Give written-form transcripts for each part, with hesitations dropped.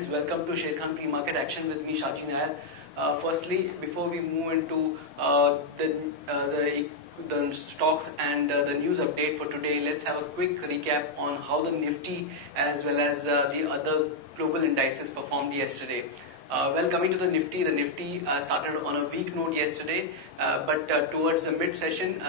friends, welcome to Sharekhan Pre-Market Action with me, Shaji Nair. Firstly, before we move into the stocks and the news update for today, let's have a quick recap on how the Nifty as well as the other global indices performed yesterday. Coming to the Nifty started on a weak note yesterday, but towards the mid-session,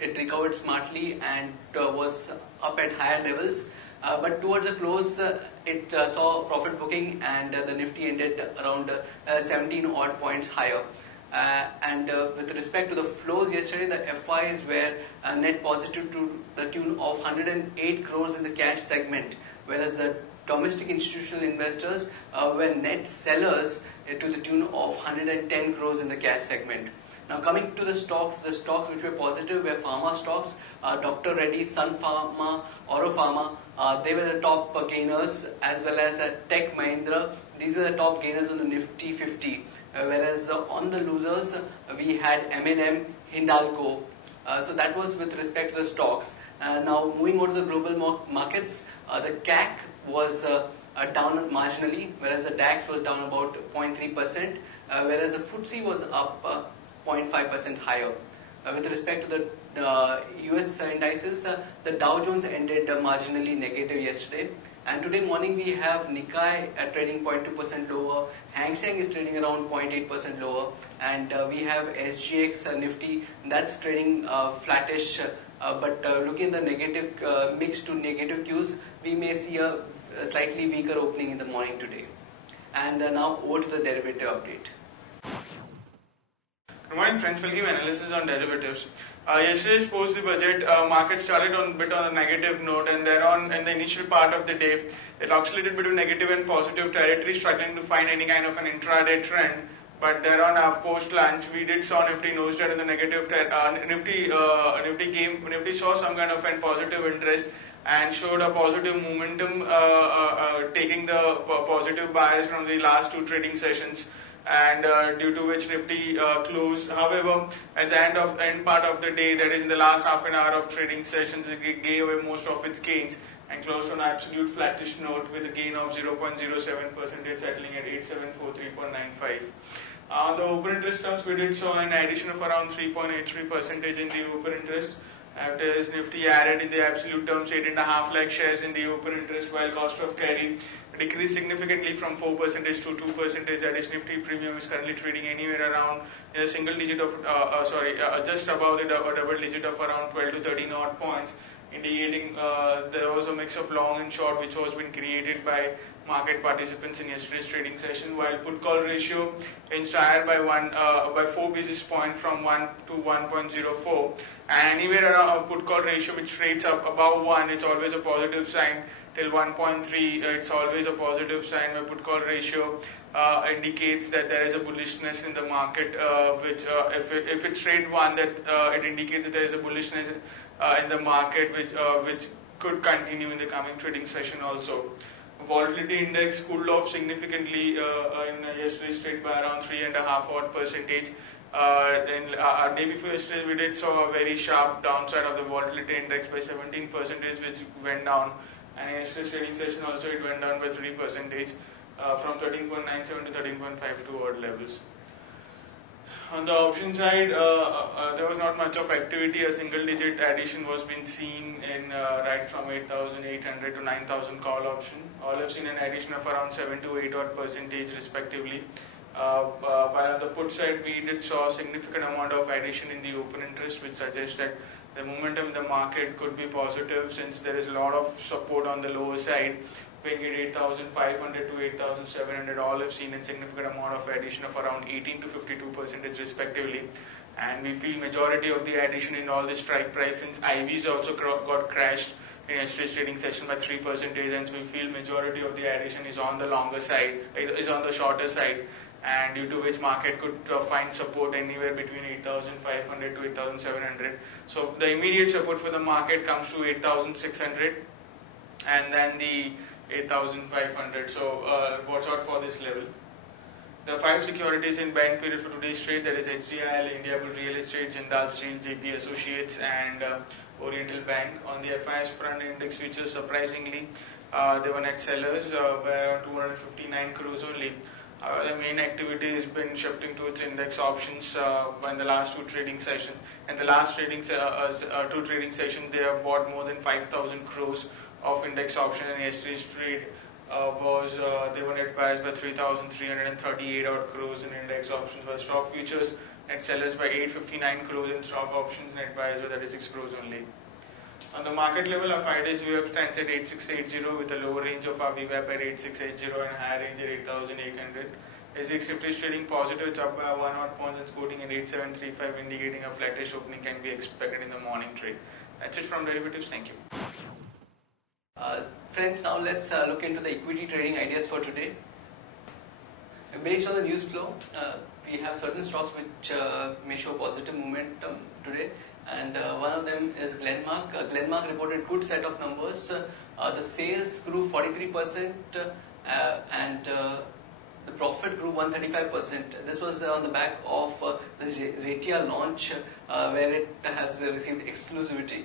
it recovered smartly and was up at higher levels. But towards the close, it saw profit booking, and the Nifty ended around 17 odd points higher. With respect to the flows yesterday, the FIs were net positive to the tune of 108 crores in the cash segment, whereas the domestic institutional investors were net sellers to the tune of 110 crores in the cash segment. Now coming to the stocks which were positive were pharma stocks, Dr. Reddy's, Sun Pharma, Oro Pharma, they were the top gainers, as well as Tech Mahindra. These were the top gainers on the Nifty 50. Whereas on the losers, we had M&M, Hindalco. So that was with respect to the stocks. Now moving on to the global markets, the CAC was down marginally, whereas the DAX was down about 0.3%, whereas the FTSE was up 0.5% higher. With respect to the US indices, the Dow Jones ended marginally negative yesterday. And today morning we have Nikkei trading 0.2% lower, Hang Seng is trading around 0.8% lower, and we have SGX Nifty that's trading flattish. But looking at the negative mix to negative cues, we may see a slightly weaker opening in the morning today. And now over to the derivative update. Good morning friends, we'll give analysis on derivatives. Yesterday's post the budget, market started on a bit on a negative note, and thereon in the initial part of the day, it oscillated between negative and positive territory, struggling to find any kind of an intraday trend. But thereon, post lunch, we did saw Nifty nosedive in the negative. Nifty saw some kind of an positive interest and showed a positive momentum, taking the positive bias from the last two trading sessions, and due to which Nifty closed. However, at the end part of the day, that is in the last half an hour of trading sessions, it gave away most of its gains and closed on an absolute flattish note with a gain of 0.07%, settling at 8743.95. On the open interest terms, we did saw an addition of around 3.83% in the open interest. After Nifty added in the absolute terms 8.5 lakh shares in the open interest, while cost of carry decreased significantly from 4% to 2%. That is, Nifty premium is currently trading anywhere around a single digit of just above the double digit of around 12 to 13 odd points, indicating there was a mix of long and short which was been created by market participants in yesterday's trading session, while put call ratio inched higher by 4 basis points from 1 to 1.04, and anywhere around a put call ratio which trades up above 1, it's always a positive sign. Till 1.3, it's always a positive sign. Where put call ratio indicates that there is a bullishness in the market, which if it's trade 1, that it indicates that there is a bullishness in the market, which could continue in the coming trading session also. Volatility index cooled off significantly in yesterday's trade by around 3.5 odd percentage. Day before yesterday, we did saw a very sharp downside of the volatility index by 17%, which went down. And in yesterday's trading session also, it went down by 3%, from 13.97 to 13.52 odd levels. On the option side, there was not much of activity. A single-digit addition was being seen in right from 8,800 to 9,000 call option. All have seen an addition of around 7 to 8 odd percentage respectively. While on the put side, we did saw a significant amount of addition in the open interest, which suggests that the momentum in the market could be positive, since there is a lot of support on the lower side, being at 8,500 to 8,700. All have seen a significant amount of addition of around 18 to 52% respectively. And we feel majority of the addition in all the strike price, since IVs also got crashed in yesterday's trading session by 3%, and so we feel majority of the addition is on the longer side, is on the shorter side, and due to which market could find support anywhere between 8,500 to 8,700. So the immediate support for the market comes to 8,600 and then the 8,500. So watch out for this level. The 5 securities in buying period for today's trade, that is HDIL, Indiabull Real Estate, Jindal Steel, JP Associates and Oriental Bank. On the FIS front, index futures surprisingly They were net sellers by around 259 crores only. The main activity has been shifting to its index options in the last two trading sessions. In the last two trading sessions, they have bought more than 5,000 crores of index options, and yesterday's trade they were net buyers by 3,338 odd crores in index options, while stock futures net sellers by 859 crores in stock options, net buyers by 36 crores only. On the market level, our 5 days VWAP stands at 8680 with a lower range of our VWAP at 8680 and a higher range at 8800. SGX Nifty is trading positive, it's up by 1 odd points and quoting at 8735, indicating a flattish opening can be expected in the morning trade. That's it from derivatives. Thank you. Friends, now let's look into the equity trading ideas for today. Based on the news flow, we have certain stocks which may show positive momentum today, and one of them is Glenmark. Glenmark reported good set of numbers. The sales grew 43% and the profit grew 135%. This was on the back of the Zetia launch where it has received exclusivity.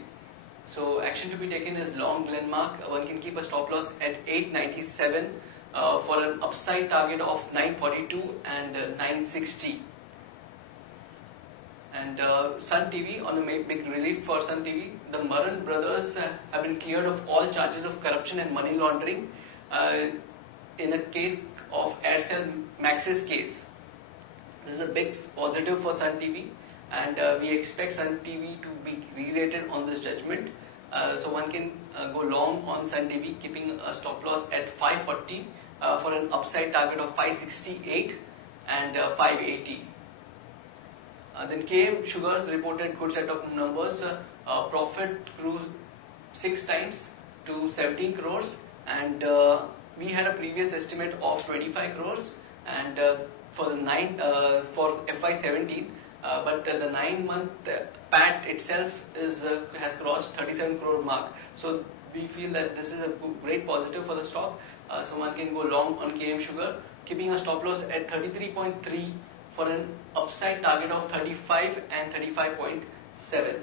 So action to be taken is long Glenmark. One can keep a stop loss at 897 for an upside target of 942 and 960. And Sun TV, on a big relief for Sun TV, the Maran brothers have been cleared of all charges of corruption and money laundering in a case of Aircel Maxis case. This is a big positive for Sun TV, and we expect Sun TV to be re-rated on this judgment. So one can go long on Sun TV, keeping a stop loss at 540 for an upside target of 568 and 580. Then KM Sugars reported good set of numbers. Profit grew 6 times to 17 crores, and we had a previous estimate of 25 crores and for the for FY17. But the 9-month PAT itself has crossed 37 crore mark. So we feel that this is a great positive for the stock. So one can go long on KM Sugar, keeping a stop loss at 33.3 for an upside target of 35 and 35.7.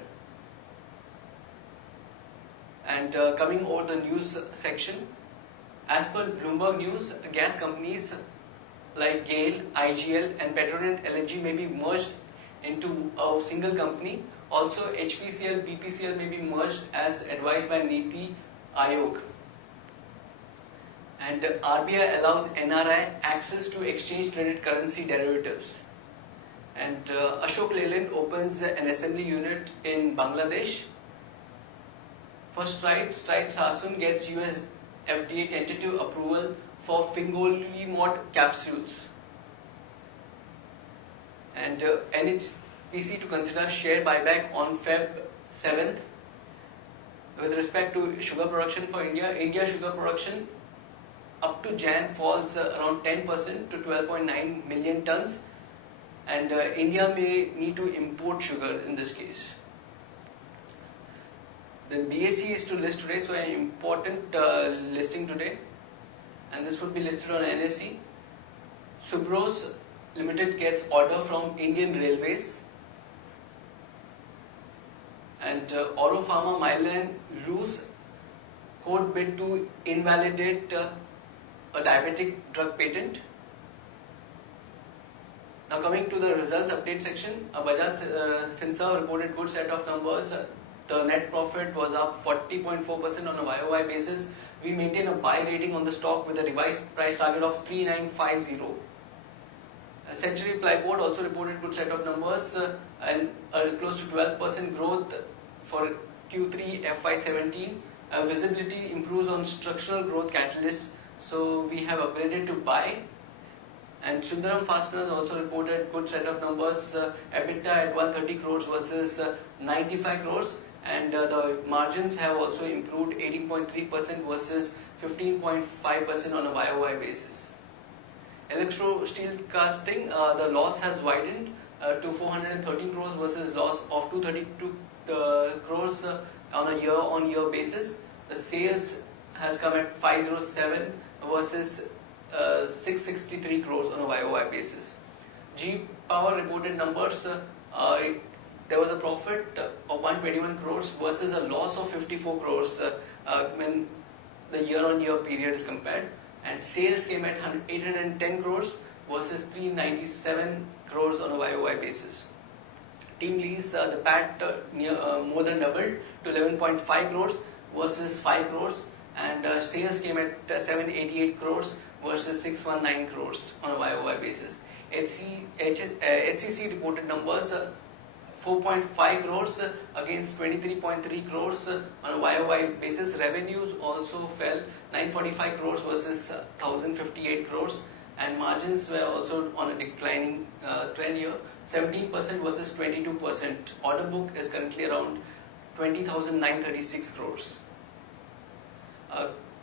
And coming over the news section, as per Bloomberg News, gas companies like GAIL, IGL and Petronet LNG may be merged into a single company. Also, HPCL, BPCL may be merged as advised by Niti Aayog. And RBI allows NRI access to exchange traded currency derivatives. And Ashok Leyland opens an assembly unit in Bangladesh. For Stride Sarsun gets US FDA tentative approval for fingolimod capsules. And NHPC to consider share buyback on Feb 7th. With respect to sugar production for India sugar production up to Jan falls around 10% to 12.9 million tons, and India may need to import sugar in this case. Then BSE is to list today, so an important listing today, and this would be listed on NSE. Subros Limited gets order from Indian Railways, and Oro Pharma Mylan lose court bid to invalidate a diabetic drug patent. Now coming to the results update section, Bajaj Finserv reported good set of numbers. The net profit was up 40.4% on a YOY basis. We maintain a buy rating on the stock with a revised price target of 3950. Century Plyboard also reported good set of numbers and close to 12% growth for Q3 FY17. Visibility improves on structural growth catalysts, so we have upgraded to buy. And Sundaram Fasteners also reported good set of numbers, EBITDA at 130 crores versus 95 crores, and the margins have also improved 18.3% versus 15.5% on a YOY basis. Electro Steel Casting, the loss has widened to 413 crores versus loss of 232 crores on a year-on-year basis. The sales has come at 507 versus 663 crores on a YOY basis. G Power reported numbers. There was a profit of 121 crores versus a loss of 54 crores when the year-on-year period is compared, and sales came at 810 crores versus 397 crores on a YOY basis. Team lease, the PAT more than doubled to 11.5 crores versus 5 crores, and sales came at 788 crores versus 619 crores on a YOY basis. HCC reported numbers 4.5 crores against 23.3 crores on a YOY basis. Revenues also fell 945 crores versus 1058 crores, and margins were also on a declining trend here, 17% versus 22%. Order book is currently around 20,936 crores.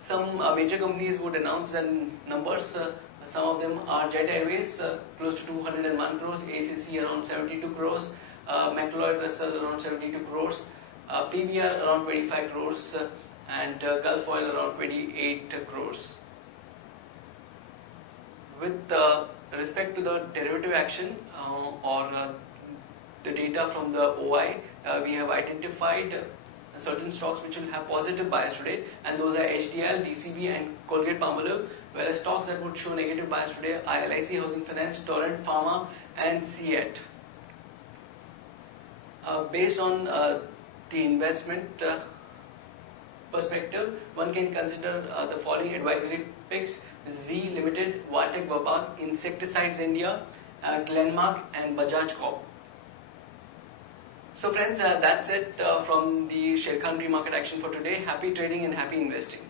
Some major companies would announce their numbers. Some of them are Jet Airways, close to 201 crores, ACC around 72 crores, McLeod Russell around 72 crores, PVR around 25 crores, and Gulf Oil around 28 crores. With respect to the derivative action or the data from the OI, we have identified certain stocks which will have positive bias today, and those are HDL, DCB and Colgate-Palmolive, whereas stocks that would show negative bias today are LIC Housing Finance, Torrent Pharma and CEAT. Based on the investment perspective, one can consider the following advisory picks: Z Limited, Vatek Vabag, Insecticides India, Glenmark and Bajaj Corp. So friends, that's it from the Sharekhan pre-market action for today. Happy trading and happy investing.